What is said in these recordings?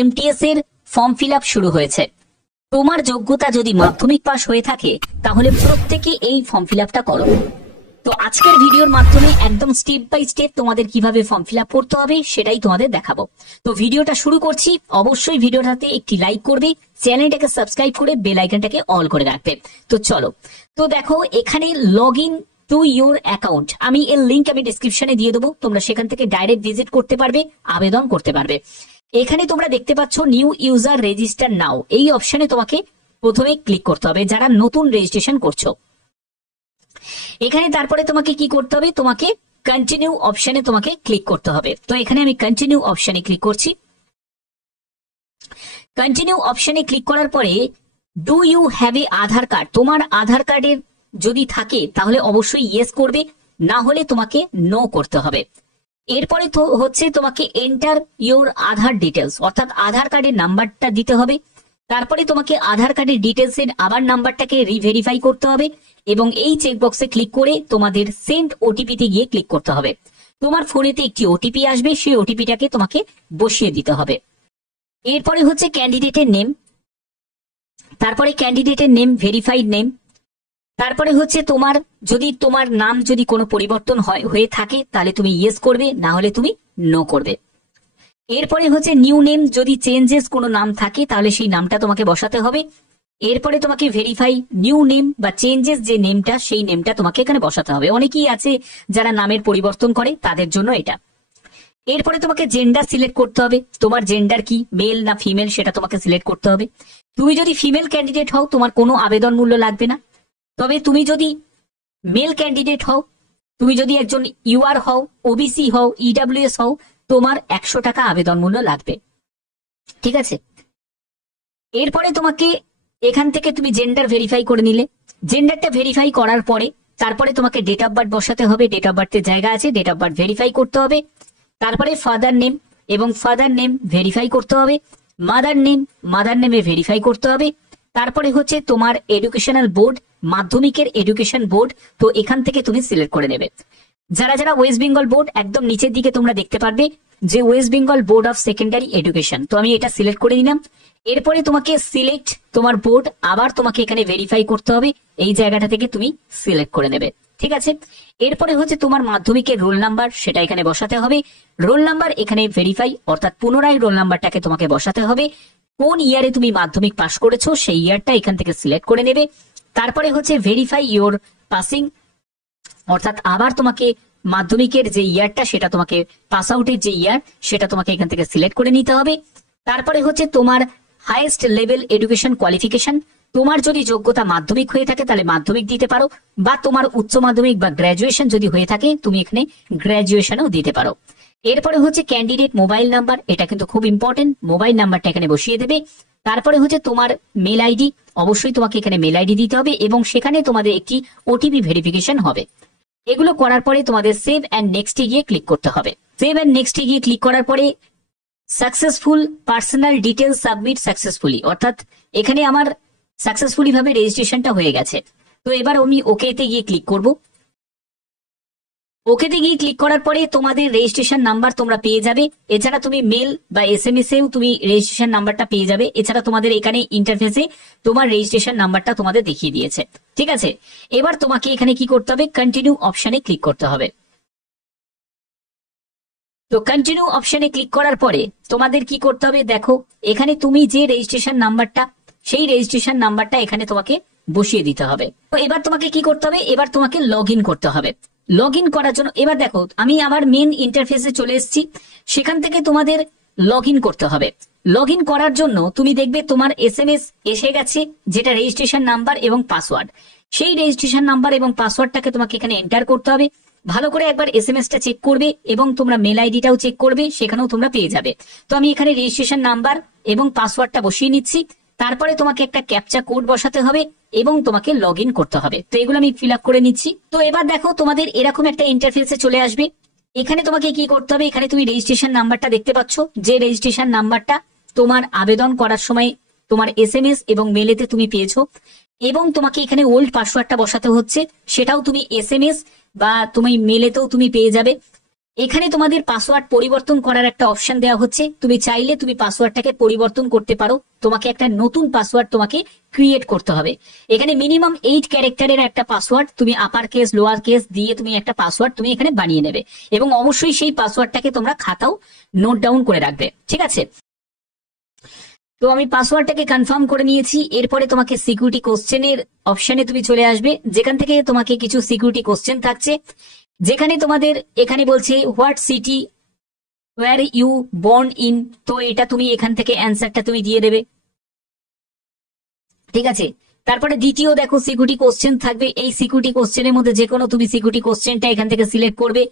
MTS এর form fill up শুরু হয়েছে। তোমার যোগ্যতা যদি মাধ্যমিক পাস হয়ে থাকে তাহলে প্রত্যেকে এই ফর্ম ফিল আপটা করো। তো আজকের ভিডিওর মাধ্যমে একদম স্টেপ বাই স্টেপ তোমাদের কিভাবে ফর্ম ফিল আপ করতে হবে সেটাই তোমাদের দেখাবো। তো ভিডিওটা শুরু করছি। অবশ্যই ভিডিওটাতে একটি লাইক করবে, চ্যানেলটাকে সাবস্ক্রাইব করে বেল আইকনটাকে অল করে রাখবে। তো চলো, তো দেখো এখানে log in to your account, আমি এর লিঙ্ক আমি ডিসক্রিপশনে দিয়ে দেবো, তোমরা সেখান থেকে ডাইরেক্ট ভিজিট করতে পারবে, আবেদন করতে পারবে। এখানে তোমরা দেখতে পাচ্ছ নিউ ইউজার রেজিস্টার নাও, এই অপশনে তোমাকে প্রথমে ক্লিক করতে হবে যারা নতুন রেজিস্ট্রেশন করছো। এখানে তারপরে তোমাকে কি করতে হবে, তোমাকে কন্টিনিউ অপশনে তোমাকে ক্লিক করতে হবে। তো এখানে আমি কন্টিনিউ অপশনে ক্লিক করছি। কন্টিনিউ অপশনে ক্লিক করার পরে do you have a Aadhaar card, তোমার আধার কার্ডের যদি থাকে তাহলে অবশ্যই ইয়েস করবে, না হলে তোমাকে নো করতে হবে। এরপরে তো হচ্ছে তোমাকে এন্টার ইউর আধার ডিটেলস, অর্থাৎ আধার কার্ডের নাম্বারটা দিতে হবে। তারপরে তোমাকে আধার কার্ডের ডিটেলস এর আবার নাম্বারটাকে রিভেরিফাই করতে হবে এবং এই চেকবক্সে ক্লিক করে তোমাদের সেন্ড ওটিপি তে গিয়ে ক্লিক করতে হবে। তোমার ফোনেতে একটি ওটিপি আসবে, সেই ওটিপিটাকে তোমাকে বসিয়ে দিতে হবে। এরপরে হচ্ছে ক্যান্ডিডেটের নেম, তারপরে ক্যান্ডিডেটের নেম, ভেরিফাইড নেম, তারপরে হচ্ছে তোমার যদি তোমার নাম যদি কোনো পরিবর্তন হয়ে থাকে তাহলে তুমি ইয়েস করবে, না হলে তুমি নো করবে। এরপরে হচ্ছে নিউ নেম, যদি চেঞ্জেস কোনো নাম থাকে তাহলে সেই নামটা তোমাকে বসাতে হবে। এরপরে তোমাকে ভেরিফাই নিউ নেম বা চেঞ্জেস যে নেমটা সেই নেমটা তোমাকে এখানে বসাতে হবে। অনেকেই আছে যারা নামের পরিবর্তন করে, তাদের জন্য এটা। এরপরে তোমাকে জেন্ডার সিলেক্ট করতে হবে, তোমার জেন্ডার কি, মেল না ফিমেল সেটা তোমাকে সিলেক্ট করতে হবে। তুমি যদি ফিমেল ক্যান্ডিডেট হও তোমার কোনো আবেদন মূল্য লাগবে না, তবে তুমি যদি মেল ক্যান্ডিডেট হও, তুমি যদি একজন ইউআর হও, ওবিসি হও, ইডব্লিউএস হও, তোমার 100 টাকা আবেদন মূল্য লাগবে, ঠিক আছে। এরপরে তোমাকে এখান থেকে তুমি জেন্ডার ভেরিফাই করে নিলে, জেন্ডারটা ভেরিফাই করার পরে তারপরে তোমাকে ডেট অফ বার্থ বসাতে হবে, ডেট অফ বার্থের জায়গা আছে, ডেট অফ বার্থ ভেরিফাই করতে হবে। তারপরে ফাদার নেম এবং ফাদার নেম ভেরিফাই করতে হবে, মাদার নেমে ভেরিফাই করতে হবে। তারপরে হচ্ছে তোমার এডুকেশনাল বোর্ড, মাধ্যমিকের এডুকেশন বোর্ড, তো এখান থেকে তুমি সিলেক্ট করে নেবে। যারা যারা ওয়েস্ট বেঙ্গল বোর্ড, একদম নিচের দিকে তোমরা দেখতে পারবে যে West Bengal board of secondary education, তো আমি এটা সিলেক্ট করে নিলাম। এরপরে তোমাকে সিলেক্ট তোমার বোর্ড, আবার তোমাকে এখানে ভেরিফাই করতে হবে, এই জায়গাটা থেকে তুমি সিলেক্ট করে নেবে, ঠিক আছে। এরপরে হচ্ছে তোমার মাধ্যমিকের রোল নাম্বার, সেটা এখানে বসাতে হবে। রোল নাম্বার এখানে ভেরিফাই, অর্থাৎ পুনরায় রোল নাম্বারটাকে তোমাকে বসাতে হবে। কোন ইয়ারে তুমি মাধ্যমিক পাস করেছো সেই ইয়ারটা এখান থেকে সিলেক্ট করে নেবে। তারপরে হচ্ছে ভেরিফাই ইওর পাসিং, অর্থাৎ আবার তোমাকে মাধ্যমিকের যে ইয়ারটা সেটা তোমাকে পাস আউটের যে ইয়ার সেটা তোমাকে এখান থেকে সিলেক্ট করে নিতে হবে। তারপরে হচ্ছে তোমার হাইয়েস্ট লেভেল এডুকেশন কোয়ালিফিকেশন, তোমার যদি যোগ্যতা মাধ্যমিক হয়ে থাকে তাহলে মাধ্যমিক দিতে পারো, বা তোমার উচ্চ মাধ্যমিক বা গ্র্যাজুয়েশন যদি হয়ে থাকে তুমি এখানে গ্র্যাজুয়েশনও দিতে পারো। এরপরে হচ্ছে ক্যান্ডিডেট মোবাইল নাম্বার, এটা কিন্তু খুব ইম্পর্টেন্ট, মোবাইল নাম্বারটা এখানে বসিয়ে দেবে। তারপরে হচ্ছে তোমার মেল আইডি, অবশ্যই তোমাকে এখানে মেল আইডি দিতে হবে এবং সেখানে তোমাদের একটি ওটিপি ভেরিফিকেশন হবে। এগুলো করার পরে তোমাদের সেভ অ্যান্ড নেক্সটে গিয়ে ক্লিক করতে হবে। সেভ অ্যান্ড নেক্সটে গিয়ে ক্লিক করার পরে successful personal details submit successfully, অর্থাৎ এখানে আমার সাকসেসফুলি ভাবে রেজিস্ট্রেশনটা হয়ে গেছে। তো এবার আমি ওকেতে গিয়ে ক্লিক করব। ওকেতে গিয়ে ক্লিক করার পরে তোমাদের রেজিস্ট্রেশন নাম্বার তোমরা পেয়ে যাবে। এছাড়া তুমি মেল বা এসএমএস এও তুমি রেজিস্ট্রেশন নাম্বারটা পেয়ে যাবে। এছাড়া তোমাদের এখানে ইন্টারফেসে তোমার রেজিস্ট্রেশন নাম্বারটা তোমাদের দেখিয়ে দিয়েছে, ঠিক আছে। এবার তোমাকে এখানে কি করতে হবে, কন্টিনিউ অপশনে ক্লিক করতে হবে। তো কন্টিনিউ অপশনে ক্লিক করার পরে তোমাদের কি করতে হবে, দেখো এখানে তুমি যে রেজিস্ট্রেশন নাম্বারটা, সেই রেজিস্ট্রেশন নাম্বারটা এখানে তোমাকে বসিয়ে দিতে হবে। তো এবার তোমাকে কি করতে হবে, এবার তোমাকে লগ ইন করতে হবে। লগ ইন করার জন্য এবার দেখো আমি আমার মেন ইন্টারফেসে চলে এসেছি, সেখান থেকে তোমাদের লগ ইন করতে হবে। লগ ইন করার জন্য তুমি দেখবে তোমার এসএমএস এসে গেছে, যেটা রেজিস্ট্রেশন নাম্বার এবং পাসওয়ার্ড, সেই রেজিস্ট্রেশন নাম্বার এবং পাসওয়ার্ডটাকে তোমাকে এখানে এন্টার করতে হবে। ভালো করে একবার এসএমএসটা চেক করবে এবং তোমরা মেল আইডিটাও চেক করবে, সেখানেও তোমরা পেয়ে যাবে। তো আমি এখানে রেজিস্ট্রেশন নাম্বার এবং পাসওয়ার্ডটা বসিয়ে নিচ্ছি। তারপরে তোমাকে একটা ক্যাপচা কোড বসাতে হবে এবং তোমাকে লগ ইন করতে হবে। তো এগুলো আমি ফিল আপ করে নিচ্ছি। তো এবার দেখো তোমাদের এরকম একটা ইন্টারফেসে চলে আসবে। এখানে তোমাকে কি করতে হবে, এখানে তুমি রেজিস্ট্রেশন নাম্বারটা দেখতে পাচ্ছ, যে রেজিস্ট্রেশন নাম্বারটা তোমার আবেদন করার সময় তোমার এসএমএস এবং মেলেতে তুমি পেয়েছো, এবং তোমাকে এখানে ওল্ড পাসওয়ার্ডটা বসাতে হচ্ছে, সেটাও তুমি এসএমএস বা তুমি মেলেতেও তুমি পেয়ে যাবে। এখানে তোমাদের পাসওয়ার্ড পরিবর্তন করার একটা অপশন দেওয়া হচ্ছে, তুমি চাইলে তুমি পাসওয়ার্ডটাকে পরিবর্তন করতে পারো, তোমাকে একটা নতুন পাসওয়ার্ড তোমাকে ক্রিয়েট করতে হবে। এখানে মিনিমাম 8 ক্যারেক্টারের একটা পাসওয়ার্ড তুমি আপার কেস লোয়ার কেস দিয়ে তুমি একটা পাসওয়ার্ড তুমি এখানে বানিয়ে নেবে, এবং অবশ্যই সেই পাসওয়ার্ডটাকে তোমরা খাতাও নোট ডাউন করে রাখবে, ঠিক আছে? তো আমি পাসওয়ার্ডটাকে কনফার্ম করে নিয়েছি। এরপরে তোমাকে সিকিউরিটি কোশ্চেনের অপশনে তুমি চলে আসবে, যেখান থেকে তোমাকে কিছু সিকিউরিটি কোশ্চেন থাকছে, যেখানে তোমাদের এখানে বলছে what city were you born in. তো এটা তুমি এখান থেকে অ্যান্সারটা তুমি দিয়ে দেবে, ঠিক আছে? তারপরে দ্বিতীয় দেখো সিকিউরিটি কোশ্চেন থাকবে, এই সিকিউরিটি কোশ্চেনের মধ্যে যে কোনো তুমি সিকিউরিটি কোশ্চেনটা এখান থেকে সিলেক্ট করবে,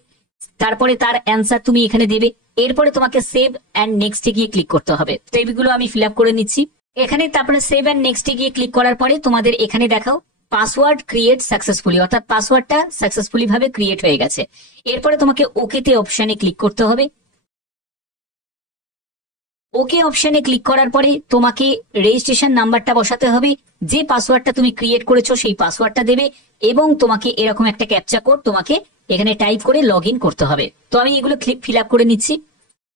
তারপরে তার অ্যান্সার তুমি এখানে দেবে। এরপরে তোমাকে সেভ অ্যান্ড নেক্সটে গিয়ে ক্লিক করতে হবে। তো এইগুলো আমি ফিল আপ করে নিচ্ছি এখানে। তারপরে সেভ অ্যান্ড নেক্সটে গিয়ে ক্লিক করার পরে তোমাদের এখানে দেখাও পাসওয়ার্ড ক্রিয়েট সাকসেসফুলি, অর্থাৎ পাসওয়ার্ডটা সাকসেসফুলি ভাবে ক্রিয়েট হয়ে গেছে। এরপরে তোমাকে ওকেতে অপশনে ক্লিক করতে হবে। ওকে অপশনে ক্লিক করার পরে তোমাকে রেজিস্ট্রেশন নাম্বারটা বসাতে হবে, যে পাসওয়ার্ডটা তুমি ক্রিয়েট করেছো সেই পাসওয়ার্ডটা দেবে, এবং তোমাকে এরকম একটা ক্যাপচা কোড তোমাকে এখানে টাইপ করে লগ ইন করতে হবে। তো আমি এগুলো ফিল আপ করে নিচ্ছি।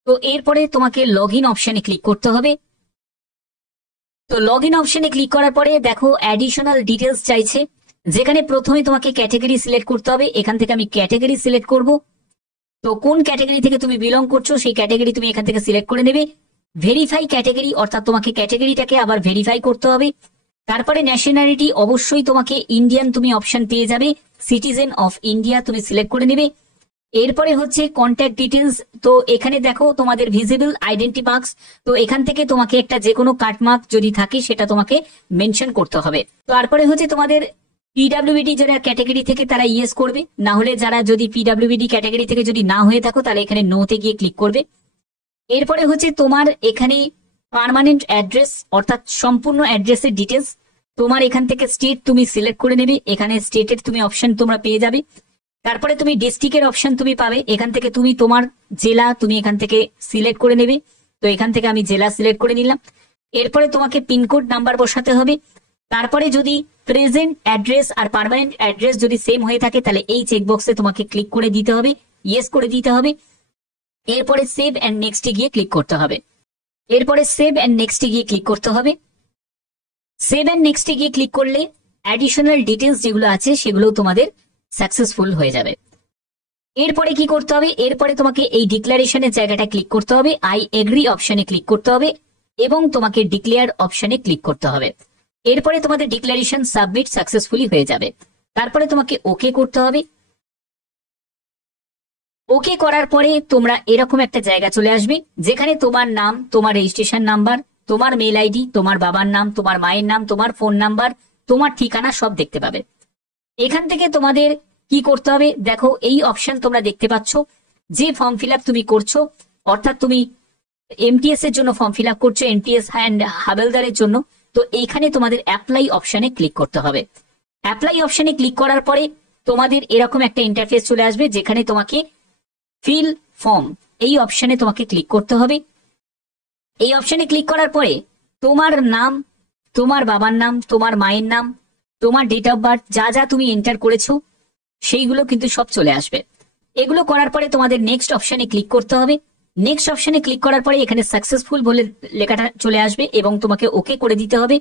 তো এরপরে তোমাকে লগ ইন অপশনে ক্লিক করতে হবে। তো লগ ইন অপশনে ক্লিক করার পরে দেখো অ্যাডিশনাল ডিটেলস চাইছে, যেখানে প্রথমে তোমাকে ক্যাটাগরি সিলেক্ট করতে হবে। এখান থেকে আমি ক্যাটাগরি সিলেক্ট করব। তো কোন ক্যাটাগরি থেকে তুমি বিলং করছো সেই ক্যাটাগরি তুমি এখান থেকে সিলেক্ট করে নেবে। ভেরিফাই ক্যাটাগরি, অর্থাৎ তোমাকে ক্যাটাগরিটাকে আবার ভেরিফাই করতে হবে। তারপরে ন্যাশনালিটি অবশ্যই তোমাকে ইন্ডিয়ান তুমি অপশন পেয়ে যাবে, সিটিজেন অফ ইন্ডিয়া তুমি সিলেক্ট করে নেবে। এরপরে হচ্ছে কন্ট্যাক্ট ডিটেলস। তো এখানে দেখো তোমাদের ভিজিবল আইডেন্টি মার্কস, তো এখান থেকে তোমাকে একটা যে কোনো কাটমার্ক যদি থাকে সেটা তোমাকে মেনশন করতে হবে। তারপরে হচ্ছে তোমাদের পিডাব্লিউডি যারা ক্যাটাগরি থেকে তারা ইয়েস করবে, না হলে যারা যদি পিডাব্লিউডি ক্যাটাগরি থেকে যদি না হয়ে থাকো তাহলে এখানে নোতে গিয়ে ক্লিক করবে। এরপরে হচ্ছে তোমার এখানে পার্মানেন্ট অ্যাড্রেস, অর্থাৎ সম্পূর্ণ অ্যাড্রেসের ডিটেলস। তোমার এখান থেকে স্টেট তুমি সিলেক্ট করে নেবে, এখানে স্টেটের তুমি অপশন তোমরা পেয়ে যাবে। তারপরে তুমি ডিস্ট্রিক্টের অপশন তুমি পাবে, এখান থেকে তুমি তোমার জেলা তুমি এখান থেকে সিলেক্ট করে নেবে। তো এখান থেকে আমি জেলা সিলেক্ট করে নিলাম। এরপরে তোমাকে পিনকোড নাম্বার বসাতে হবে। তারপরে যদি প্রেজেন্ট অ্যাড্রেস আর পার্মানেন্ট অ্যাড্রেস যদি সেম হয়ে থাকে তাহলে এই চেকবক্সে তোমাকে ক্লিক করে দিতে হবে, ইয়েস করে দিতে হবে। এরপরে সেভ অ্যান্ড নেক্সটে গিয়ে ক্লিক করতে হবে। এরপরে সেভ অ্যান্ড নেক্সটে গিয়ে ক্লিক করতে হবে। সেভ অ্যান্ড নেক্সটে গিয়ে ক্লিক করলে অ্যাডিশনাল ডিটেলস যেগুলো আছে সেগুলো তোমাদের সাকসেসফুল হয়ে যাবে। এরপরে কি করতে হবে, এরপরে তোমাকে এই ডিক্লারেশনের জায়গাটা ক্লিক করতে হবে, আই এগ্রি অপশনে ক্লিক করতে হবে, এবং তোমাকে ডিক্লেয়ার অপশনে ক্লিক করতে হবে। এরপরে তোমাদের ডিক্লারেশন সাবমিট সাকসেসফুলি হয়ে যাবে। তারপরে তোমাকে ওকে করতে হবে। ওকে করার পরে তোমরা এরকম একটা জায়গা চলে আসবে, যেখানে তোমার নাম, তোমার রেজিস্ট্রেশন নাম্বার, তোমার মেল আইডি, তোমার বাবার নাম, তোমার মায়ের নাম, তোমার ফোন নাম্বার, তোমার ঠিকানা সব দেখতে পাবে। এখান থেকে তোমাদের কি করতে হবে দেখো, এই অপশন তোমরা দেখতে পাচ্ছ, যে ফর্ম ফিল আপ তুমি করছো, অর্থাৎ তুমি এমটিএস এর জন্য ফর্ম ফিল আপ করছো, এমটিএস অ্যান্ড হাবেলদারের জন্য। তো এইখানে তোমাদের অ্যাপ্লাই অপশনে ক্লিক করতে হবে। অ্যাপ্লাই অপশনে ক্লিক করার পরে তোমাদের এরকম একটা ইন্টারফেস চলে আসবে, যেখানে তোমাকে ফিল ফর্ম এই অপশনে তোমাকে ক্লিক করতে হবে। এই অপশনে ক্লিক করার পরে তোমার নাম, তোমার বাবার নাম, তোমার মায়ের নাম, তোমার ডেট অফ বার্থ যা যা তুমি এন্টার করেছো সেইগুলো কিন্তু সব চলে আসবে। এগুলো করার পরে তোমাদের নেক্সট অপশনে ক্লিক করতে হবে। নেক্সট অপশনে ক্লিক করার পরে এখানে সাকসেসফুল বলে লেখাটা চলে আসবে, এবং তোমাকে ওকে করে দিতে হবে।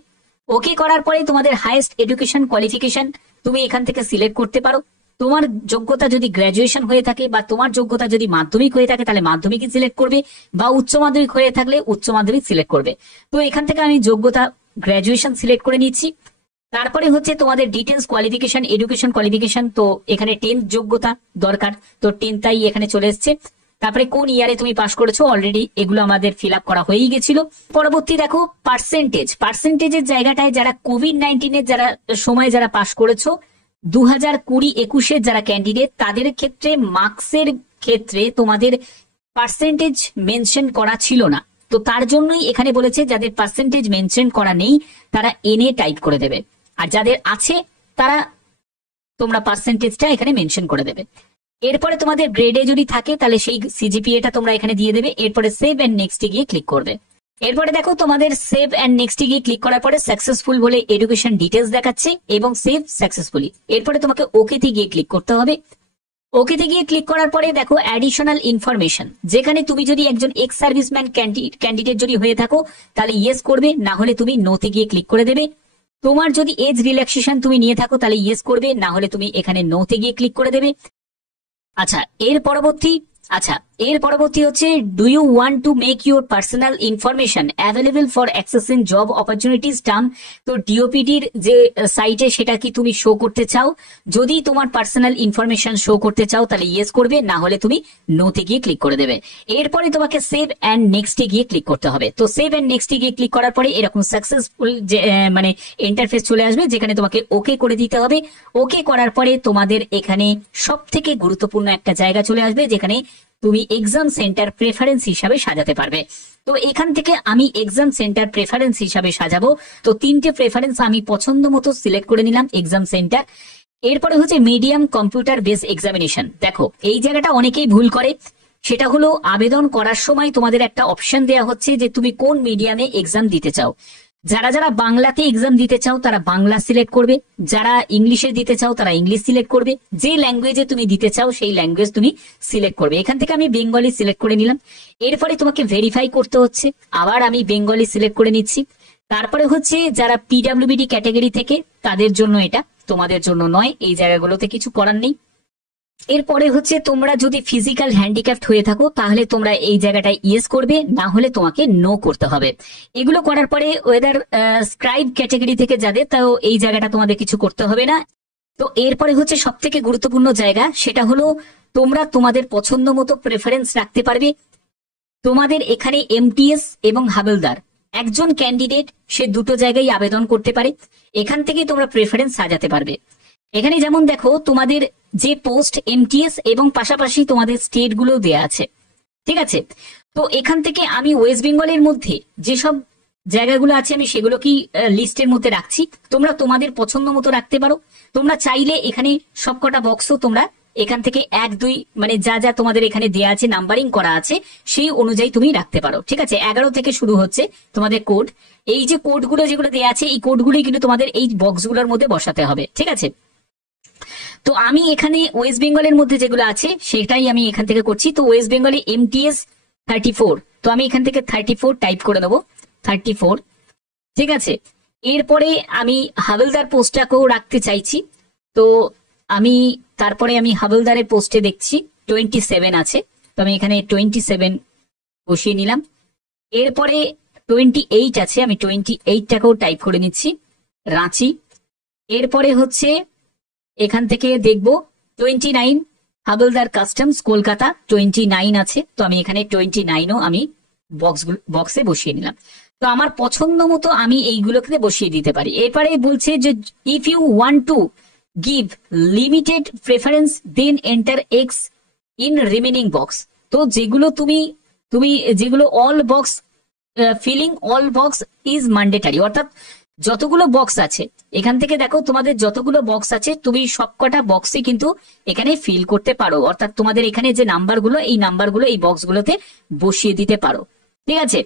ওকে করার পরে তোমাদের হাইয়েস্ট এডুকেশন কোয়ালিফিকেশন তুমি এখান থেকে সিলেক্ট করতে পারো। তোমার যোগ্যতা যদি গ্র্যাজুয়েশন হয়ে থাকে, বা তোমার যোগ্যতা যদি মাধ্যমিক হয়ে থাকে তাহলে মাধ্যমিকই সিলেক্ট করবে, বা উচ্চ মাধ্যমিক হয়ে থাকলে উচ্চ মাধ্যমিক সিলেক্ট করবে। তো এখান থেকে আমি যোগ্যতা গ্র্যাজুয়েশন সিলেক্ট করে নিচ্ছি। তারপরে হচ্ছে তোমাদের ডিটেলস কোয়ালিফিকেশন, এডুকেশন কোয়ালিফিকেশন। তো এখানে 10th যোগ্যতা দরকার, তো 10th তাই এখানে চলে এসছে। তারপরে কোন ইয়ারে তুমি পাস করেছো, অলরেডি এগুলো আমাদের ফিল আপ করা হয়েই গেছিল। পরবর্তী দেখো পার্সেন্টেজের জায়গাটায় যারা কোভিড-19 এর যারা সময় যারা পাস করেছো, 2020-21 যারা ক্যান্ডিডেট, তাদের ক্ষেত্রে মার্কসের ক্ষেত্রে তোমাদের পার্সেন্টেজ মেনশন করা ছিল না। তো তার জন্যই এখানে বলেছে যাদের পার্সেন্টেজ মেনশন করা নেই তারা এনএ টাইপ করে দেবে, আর যাদের আছে তারা তোমরা পার্সেন্টেজটা এখানে মেনশন করে দেবে। এরপরে তোমাদের গ্রেডে যদি থাকে তাহলে সেই সিজিপিএটা তোমরা এখানে দিয়ে দেবে। এরপরে সেভ এন্ড নেক্সটে গিয়ে ক্লিক করবে। এরপরে দেখো তোমাদের সেভ এন্ড নেক্সটে গিয়ে ক্লিক করার পরে সাকসেসফুল বলে এডুকেশন ডিটেলস দেখাচ্ছে এবং সেভ সাকসেসফুলি। এরপরে তোমাকে ওকে তে গিয়ে ক্লিক করতে হবে। ওকেতে গিয়ে ক্লিক করার পরে দেখো অ্যাডিশনাল ইনফরমেশন, যেখানে তুমি যদি একজন এক্স সার্ভিসম্যান ক্যান্ডিডেট যদি হয়ে থাকো তাহলে ইয়েস করবে, না হলে তুমি নোতে গিয়ে ক্লিক করে দেবে। তোমার যদি এজ রিল্যাক্সেশন তুমি নিয়ে থাকো তাহলে ইয়েস করবে, না হলে তুমি এখানে নোতে গিয়ে ক্লিক করে দেবে। আচ্ছা এর পরবর্তী হচ্ছে do you want to make your personal information available for accessing job opportunities term. তো ডিওপিটির যে সাইটে সেটা কি তুমি শো করতে চাও? যদি তোমার পার্সোনাল ইনফরমেশন শো করতে চাও তাহলে ইয়েস করবে, না হলে তুমি নোতে গিয়ে ক্লিক করে দেবে। এরপরে তোমাকে সেভ অ্যান্ড নেক্সটে গিয়ে ক্লিক করতে হবে। তো সেভ অ্যান্ড নেক্সটে গিয়ে ক্লিক করার পরে এরকম সাকসেসফুল যে মানে ইন্টারফেস চলে আসবে, যেখানে তোমাকে ওকে করে দিতে হবে। ওকে করার পরে তোমাদের এখানে সব থেকে গুরুত্বপূর্ণ একটা জায়গা চলে আসবে, যেখানে তুমি এক্সাম সেন্টার প্রেফারেন্স হিসাবে সাজাতে পারবে। তো এখান থেকে আমি এক্সাম সেন্টার প্রেফারেন্স হিসাবে সাজাবো। তো 3টে প্রেফারেন্স আমি পছন্দ মতো সিলেক্ট করে নিলাম এক্সাম সেন্টার। এরপরে হচ্ছে মিডিয়াম কম্পিউটার বেস এক্সামিনেশন। দেখো এই জায়গাটা অনেকেই ভুল করে, সেটা হলো আবেদন করার সময় তোমাদের একটা অপশন দেওয়া হচ্ছে যে তুমি কোন মিডিয়ামে এক্সাম দিতে চাও। যারা যারা বাংলাতে এক্সাম দিতে চাও তারা বাংলা সিলেক্ট করবে, যারা ইংলিশে দিতে চাও তারা ইংলিশ সিলেক্ট করবে, যে ল্যাঙ্গুয়েজে তুমি দিতে চাও সেই ল্যাঙ্গুয়েজ তুমি সিলেক্ট করবে। এখান থেকে আমি বেঙ্গলি সিলেক্ট করে নিলাম। এরপরে তোমাকে ভেরিফাই করতে হচ্ছে, আবার আমি বেঙ্গলি সিলেক্ট করে নিচ্ছি। তারপরে হচ্ছে যারা পিডাব্লিউবিডি ক্যাটাগরি থেকে, তাদের জন্য এটা, তোমাদের জন্য নয়, এই জায়গাগুলোতে কিছু করার নেই। এরপরে হচ্ছে তোমরা যদি ফিজিক্যাল হ্যান্ডিক্যাপ্ট হয়ে থাকো তাহলে তোমরা এই জায়গাটায় ইয়েস করবে, না হলে তোমাকে নো করতে হবে। এগুলো করার পরে ওয়েদার স্ক্রাইব ক্যাটাগরি থেকে যাদের, তাও এই জায়গাটা তোমাদের কিছু করতে হবে না। তো এরপরে হচ্ছে সব থেকে গুরুত্বপূর্ণ জায়গা, সেটা হলো তোমরা তোমাদের পছন্দ মতো প্রেফারেন্স রাখতে পারবে। তোমাদের এখানে এমটিএস এবং হাবিলদার, একজন ক্যান্ডিডেট সে দুটো জায়গায় আবেদন করতে পারে। এখান থেকে তোমরা প্রেফারেন্স সাজাতে পারবে। এখানে যেমন দেখো তোমাদের যে পোস্ট এমটিএস এবং পাশাপাশি তোমাদের স্টেট গুলো দেয়া আছে, ঠিক আছে। তো এখান থেকে আমি ওয়েস্ট বেঙ্গলের মধ্যে যেসব জায়গাগুলো আছে আমি সেগুলো কি লিস্টের মধ্যে রাখছি, তোমরা তোমাদের পছন্দ মতো রাখতে পারো। তোমরা চাইলে এখানে সবকটা বক্সও তোমরা এখান থেকে 1, 2 মানে যা যা তোমাদের এখানে দেয়া আছে, নাম্বারিং করা আছে, সেই অনুযায়ী তুমি রাখতে পারো, ঠিক আছে। 11 থেকে শুরু হচ্ছে তোমাদের কোড। এই যে কোডগুলো যেগুলো দেয়া আছে, এই কোডগুলোই কিন্তু তোমাদের এই বক্সগুলোর মধ্যে বসাতে হবে, ঠিক আছে। তো আমি এখানে ওয়েস্ট বেঙ্গলের মধ্যে যেগুলো আছে সেটাই আমি এখান থেকে করছি। তো ওয়েস্ট বেঙ্গলে এমটিএস 34, তো আমি এখান থেকে 34 টাইপ করে দেবো, 34, ঠিক আছে। এরপরে আমি হাবিলদার পোস্টটাকেও রাখতে চাইছি। তো আমি তারপরে আমি হাবিলদারের পোস্টে দেখছি 27 আছে, তো আমি এখানে 27 বসিয়ে নিলাম। এরপরে 28 আছে, আমি 28টাকেও টাইপ করে নিচ্ছি, রাঁচি। এরপরে হচ্ছে এখান থেকে দেখব 29 হাবিলদার কাস্টমস কলকাতা 29 আছে, তো আমি এখানে 29ও আমি বক্সে বসিয়ে নিলাম। তো আমার পছন্দ মতো আমি এইগুলোকে বসিয়ে দিতে পারি। এরপরে বলছে যে if you want to give limited preference then enter X in remaining box. তো যেগুলো তুমি যেগুলো all box filling all box is mandatory, অর্থাৎ যতগুলো বক্স আছে এখান থেকে দেখো তোমাদের যতগুলো বক্স আছে তুমি সবকটা বক্সে কিন্তু এখানে ফিল করতে পারো, অর্থাৎ তোমাদের এখানে যে নাম্বারগুলো, এই নাম্বারগুলো এই বক্সগুলোতে বসিয়ে দিতে পারো, ঠিক আছে।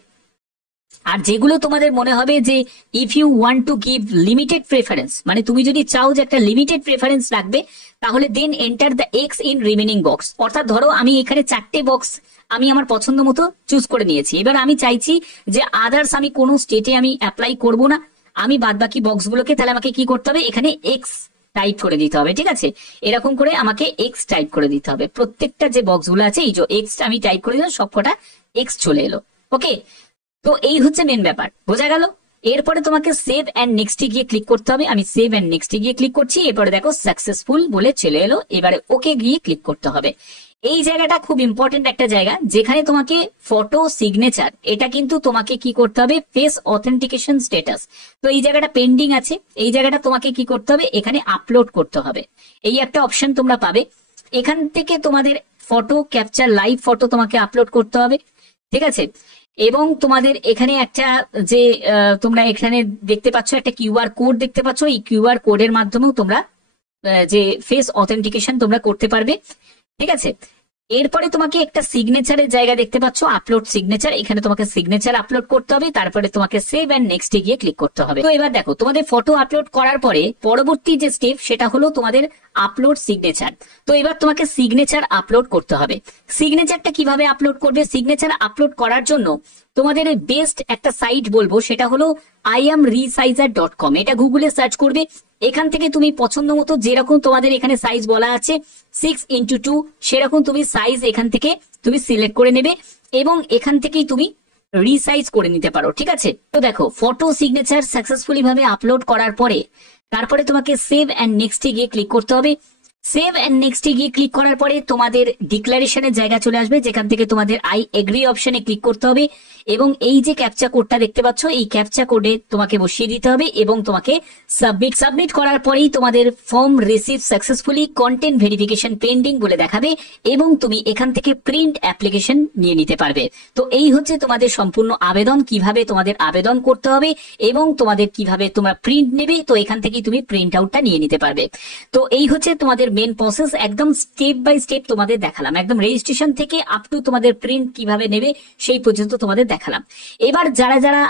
আর যেগুলো তোমাদের মনে হবে যে if you want to give limited preference, মানে তুমি যদি চাও যে একটা লিমিটেড প্রেফারেন্স রাখবে, তাহলে then enter the X in remaining box. অর্থাৎ ধরো আমি এখানে 4টে বক্স আমি আমার পছন্দ মতো চুজ করে নিয়েছি, এবার আমি চাইছি যে আদার্স আমি কোনো স্টেটে আমি অ্যাপ্লাই করব না, আমি বাদবাকি বক্সগুলোকে, তাহলে আমাকে কি করতে হবে, এখানে এক্স টাইপ করে দিতে হবে, ঠিক আছে। এরকম করে আমাকে এক্স টাইপ করে দিতে হবে। প্রত্যেকটা যে বক্সগুলো আছে এই যে এক্স আমি টাইপ করে দিলাম, সবকটা এক্স চলে এলো, ওকে। তো এই হচ্ছে মেন ব্যাপার, বোঝা গেল। এরপরে তোমাকে সেভ অ্যান্ড নেক্সটে গিয়ে ক্লিক করতে হবে। আমি সেভ অ্যান্ড নেক্সটে গিয়ে ক্লিক করছি। এরপরে দেখো সাকসেসফুল বলে চলে এলো। এবারে ওকে গিয়ে ক্লিক করতে হবে। এই জায়গাটা খুব ইম্পর্টেন্ট একটা জায়গা, যেখানে তোমাকে ফটো সিগনেচার, এটা কিন্তু তোমাকে কি করতে হবে, ফেস অথেন্টিকেশন স্ট্যাটাস। তো এই জায়গাটা পেন্ডিং আছে, এই জায়গাটা তোমাকে কি করতে হবে, এখানে আপলোড করতে হবে। এই একটা অপশন তোমরা পাবে, এখান থেকে তোমাদের ফটো ক্যাপচার লাইভ ফটো তোমাকে আপলোড করতে হবে, ঠিক আছে। এবং তোমাদের এখানে একটা যে তোমরা এখানে দেখতে পাচ্ছ একটা কিউআর কোড দেখতে পাচ্ছ, এই কিউআর কোডের মাধ্যমেও তোমরা যে ফেস অথেন্টিকেশন তোমরা করতে পারবে, ঠিক আছে। এরপরে তোমাকে একটা সিগনেচারের জায়গা দেখতে পাচ্ছ, আপলোড সিগনেচার। এখানে তোমাকে সিগনেচার আপলোড করতে হবে, তারপরে তোমাকে সেভ এন্ড নেক্সটে গিয়ে ক্লিক করতে হবে। তো এবার দেখো, তোমাদের ফটো আপলোড করার পরে পরবর্তী যে স্টেপ সেটা হলো তোমাদের আপলোড সিগনেচার। তো এবার তোমাকে সিগনেচার আপলোড করতে হবে। সিগনেচারটা কিভাবে আপলোড করবে? সিগনেচার আপলোড করার জন্য তোমাদের বেস্ট একটা সাইট বলবো, সেটা হলো iamresizer.com। এটা গুগলে সার্চ করবে। এখান থেকে তুমি পছন্দ মতো যেরকম তোমাদের এখানে সাইজ বলা আছে 6x2 সেরকম তুমি সাইজ এখান থেকে তুমি সিলেক্ট করে নেবে এবং এখান থেকেই তুমি রিসাইজ করে নিতে পারো, ঠিক আছে? তো দেখো, ফটো সিগনেচার সাকসেসফুলি ভাবে আপলোড করার পরে তারপরে তোমাকে সেভ এন্ড নেক্সটে গিয়ে ক্লিক করতে হবে। সেভ এন্ড নেক্সটে গিয়ে ক্লিক করার পরে তোমাদের ডিক্লারেশনের জায়গা চলে আসবে, যেখান থেকে তোমাদের আই এগ্রি অপশনে ক্লিক করতে হবে এবং এই যে ক্যাপচা কোডটা দেখতে পাচ্ছ, এই ক্যাপচা কোডে তোমাকে বসিয়ে দিতে হবে এবং তোমাকে সাবমিট করার পরেই তোমাদের form receive successfully, content verification pending বলে দেখাবে এবং তুমি এখান থেকে প্রিন্ট অ্যাপ্লিকেশন নিয়ে নিতে পারবে। তো এই হচ্ছে তোমাদের সম্পূর্ণ আবেদন, কিভাবে তোমাদের আবেদন করতে হবে এবং তোমাদের কিভাবে তোমরা প্রিন্ট নেবে। তো এখান থেকেই তুমি প্রিন্ট আউটটা নিয়ে নিতে পারবে। তো এই হচ্ছে তোমাদের মেন প্রসেস, একদম স্টেপ বাই স্টেপ তোমাদের দেখালাম, একদম রেজিস্ট্রেশন থেকে আপ টু তোমাদের প্রিন্ট কিভাবে নেবে সেই পর্যন্ত তোমাদের দেখালাম। এবার যারা যারা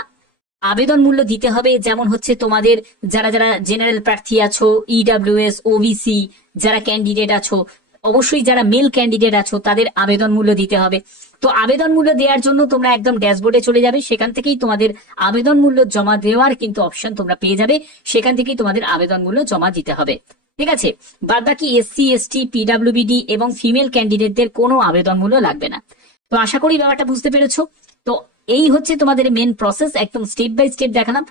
আবেদন মূল্য দিতে হবে, যেমন হচ্ছে তোমাদের যারা যারা জেনারেল প্রার্থী আছো, ইডব্লিউএস, ওবিসি যারা ক্যান্ডিডেট আছো, অবশ্যই যারা মেল ক্যান্ডিডেট আছো তাদের আবেদন মূল্য দিতে হবে। তো আবেদন মূল্য দেওয়ার জন্য তোমরা একদম ড্যাশবোর্ডে চলে যাবে, সেখান থেকেই তোমাদের আবেদন মূল্য জমা দেওয়ার কিন্তু অপশন তোমরা পেয়ে যাবে, সেখান থেকেই তোমাদের আবেদন মূল্য জমা দিতে হবে, ঠিক আছে? বাদ বাকি এসসি, এসটি, পিডব্লিউবিডি এবং ফিমেল ক্যান্ডিডেটদের কোনো আবেদন মূল্য লাগবে না। তো আশা করি ব্যাপারটা বুঝতে পেরেছো। তো এই হচ্ছে তোমাদের মেন প্রসেস, একদম স্টেপ বাই স্টেপ দেখালাম।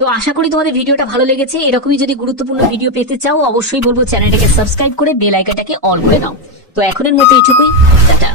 তো আশা করি তোমাদের ভিডিওটা ভালো লেগেছে। এরকমই যদি গুরুত্বপূর্ণ ভিডিও পেতে চাও অবশ্যই বলবো চ্যানেলটাকে সাবস্ক্রাইব করে বেল আইকনটাকে অল করে দাও। তো এখনের মতো এইটুকুই, টাটা।